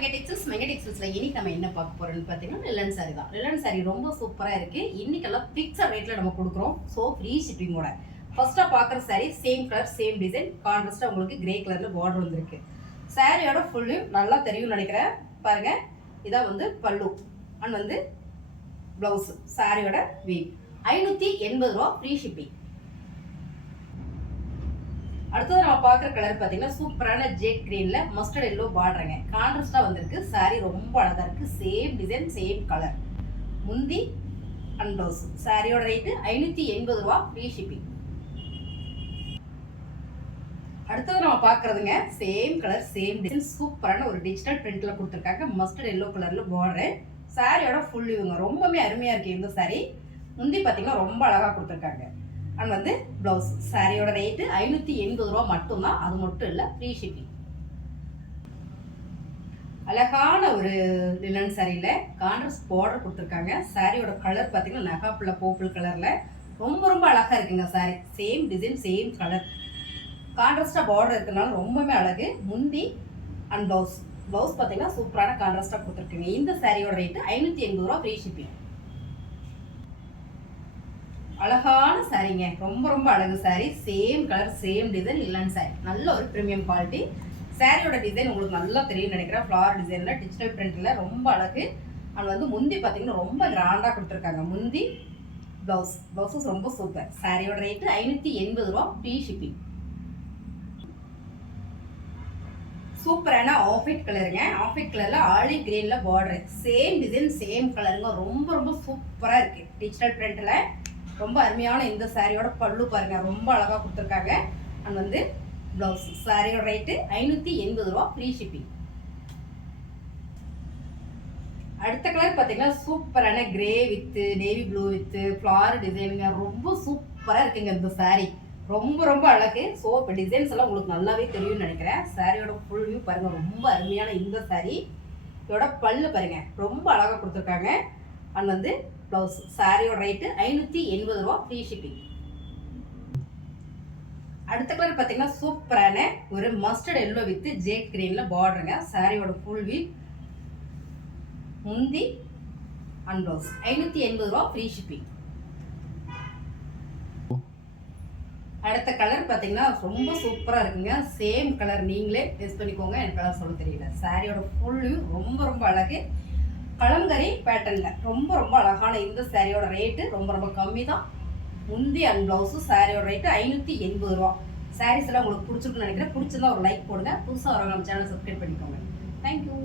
மெங்கடெக்ஸில் இன்னைக்கு நம்ம என்ன பார்க்க போறோம்னு பார்த்தீங்கன்னா லிலன் சாரி தான். லிலன் சாரி ரொம்ப சூப்பராக இருக்கு. இன்னைக்கெல்லாம் ஃபிக்ஸட் ரேட்ல நம்ம கொடுக்குறோம். ஸோ ஃப்ரீ ஷிப்பிங்கோட. ஃபர்ஸ்டா பார்க்குற sari same colour same design கான்ட்ராஸ்டா உங்களுக்கு கிரே கலர்ல பார்டர் வந்திருக்கு. சாரியோட ஃபுல்லும் நல்லா தெரியும் நினைக்கிறேன். பாருங்க, இதான் வந்து பல்லு அண்ட் வந்து பிளவுஸ். சாரியோட வீவ் 580 ரூபா ஃப்ரீ ஷிப்பிங். அடுத்தது நம்ம பார்க்குற கலர் பார்த்தீங்கன்னா சூப்பரான ஜெட் கிரீன்ல மஸ்டர்ட் எல்லோ பார்டருங்க. கான்ட்ராஸ்டா வந்திருக்கு. சாரி ரொம்ப அழகா இருக்கு. Same design same colour. முந்தி அண்ட் ப்ளவுஸ். சாரியோட ரேட்டு 580 ரூபா ஃப்ரீ ஷிப்பிங். அடுத்தது நம்ம பார்க்கறதுங்க சேம் கலர் சேம் டிசைன் சூப்பரான ஒரு டிஜிட்டல் பிரிண்ட்ல கொடுத்துருக்காங்க. மஸ்டர்ட் எல்லோ கலர்ல பார்டர். சாரியோட ஃபுல் இவங்க ரொம்பவே அருமையா இருக்கு. இந்த சாரி முந்தி பார்த்தீங்கன்னா ரொம்ப அழகா கொடுத்துருக்காங்க. அண்ட் வந்து ப்ளவுஸ். சாரியோட ரேட்டு 580 ரூபா மட்டும்தான். அது மட்டும் இல்லை, ஃப்ரீ ஷிப்பிங். அழகான ஒரு லினன் சாரியில் கான்ட்ராஸ்ட் பார்டர் கொடுத்துருக்காங்க. சாரியோட கலர் பார்த்தீங்கன்னா நகாப்புல பர்பிள் கலரில் ரொம்ப ரொம்ப அழகாக இருக்குங்க. Sari same design same colour. கான்ட்ராஸ்டாக பார்டர் இருக்கிறதுனால ரொம்பவே அழகு. முந்தி அண்ட் ப்ளவுஸ். ப்ளவுஸ் பார்த்தீங்கன்னா சூப்பரான கான்ட்ராஸ்டாக கொடுத்துருக்குங்க. இந்த சாரியோட ரேட்டு 580 ரூபா ஃப்ரீ ஷிப்பிங். அழகான சாரிங்க. ரொம்ப ரொம்ப அழகு sari. Same colour same design linen sari. நல்ல ஒரு ப்ரீமியம் குவாலிட்டி. சாரியோட டிசைன் உங்களுக்கு நல்லா தெரியும் நினைக்கிறேன். ஃப்ளவர் டிசைன்ல டிஜிட்டல் பிரிண்ட்ல ரொம்ப அழகு. அது வந்து முந்தி பார்த்தீங்கன்னா ரொம்ப கிராண்டா கொடுத்துருக்காங்க. முந்தி ப்ளவுஸஸ் ரொம்ப சூப்பர். சாரியோட ரேட்டு 580 ரூபா ஃப்ரீ ஷிப்பிங். சூப்பரான ஆஃபைட் கலருங்க. ஆஃபைட் கலர்ல ஆலிவ் கிரீன்ல பார்டர். சேம் டிசைன் சேம் கலருங்க. ரொம்ப ரொம்ப சூப்பரா இருக்கு. டிஜிட்டல் பிரிண்ட்ல ரொம்ப அருமையான இந்த சாரியோட பல்லு பாருங்க ரொம்ப அழகா கொடுத்துருக்காங்க. அண்ட் வந்து பிளவுஸ். சாரியோட ரேட்டு 580 ரூபா ஃப்ரீ ஷிப்பிங். அடுத்த கலர் பார்த்தீங்கன்னா சூப்பரான grey with navy blue with flower டிசைனுங்க. ரொம்ப சூப்பராக இருக்குங்க இந்த சாரி. ரொம்ப ரொம்ப அழகு. ஸோ இப்போ டிசைன்ஸ் எல்லாம் உங்களுக்கு நல்லாவே தெரியும்னு நினைக்கிறேன். சாரியோட ஃபுல் வியூ பாருங்க. ரொம்ப அருமையான இந்த சாரி. இதோட பல்லு பாருங்க ரொம்ப அழகா கொடுத்துருக்காங்க. அண்ட் வந்து ப்ளவுஸ். சாரியோட ரேட்டு 580 ரூபா ஃப்ரீ ஷிப்பிங். அடுத்த கலர் பார்த்தீங்கன்னா சூப்பரான ஒரு மஸ்டர்ட் எல்லோ வித் ஜேட் கிரீன்ல பார்டருங்க. சாரியோட ஃபுல் வியூ முந்தி அண்ட் ப்ளவுஸ். 580 ரூபா ஃப்ரீ ஷிப்பிங். அடுத்த கலர் பார்த்தீங்கன்னா ரொம்ப சூப்பராக இருக்குங்க. Same colour. நீங்களே டெஸ்ட் பண்ணிக்கோங்க. எனக்கு கலர் சொல்ல தெரியல. சாரியோட ஃபுல் வியூ ரொம்ப ரொம்ப அழகு. கலங்கரி பேட்டர்ல ரொம்ப ரொம்ப அழகான இந்த சாரியோட ரேட்டு ரொம்ப ரொம்ப கம்மி தான். முந்தி அண்ட் ப்ளவுஸு. சாரியோட ரேட்டு 580 ரூபா. சாரீஸ் எல்லாம் உங்களுக்கு பிடிச்சிருக்குன்னு நினைக்கிறேன். பிடிச்சிருந்தா ஒரு லைக் போடுங்க. புதுசாக வரவங்க நம்ம சேனல் சப்ஸ்கிரைப் பண்ணிக்கோங்க. தேங்க்யூ.